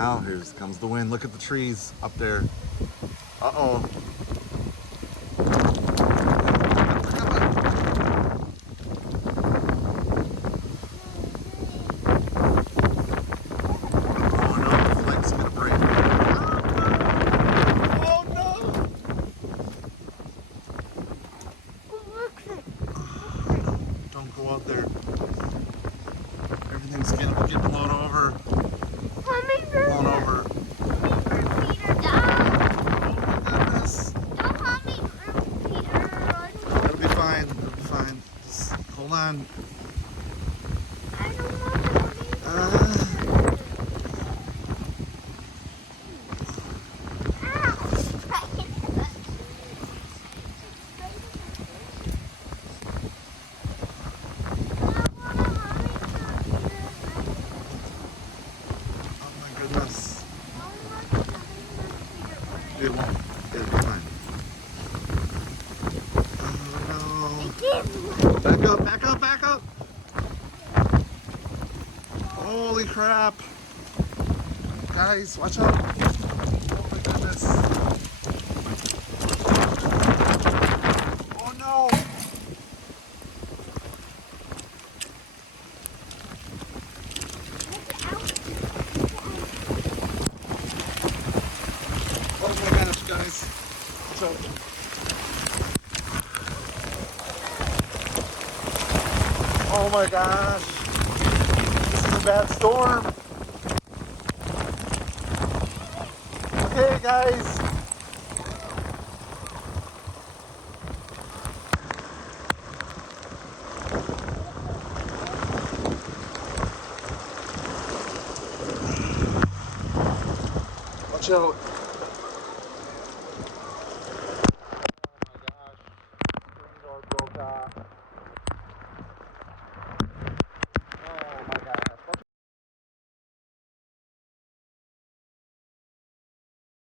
Now here comes the wind. Look at the trees up there. Uh-oh. Oh no, the flag's gonna break. Oh no! Don't go out there. Everything's gonna get blown over. Blown over. It'll be fine. It'll be fine. Just hold on. Oh my goodness. It won't. It'll be fine. Back up, back up, back up! Holy crap! Guys, watch out! Oh my goodness! Oh no! Oh my gosh, guys! Watch out! Oh my gosh! This is a bad storm! Okay, guys! Watch out! Oh my gosh! Screen door broke off.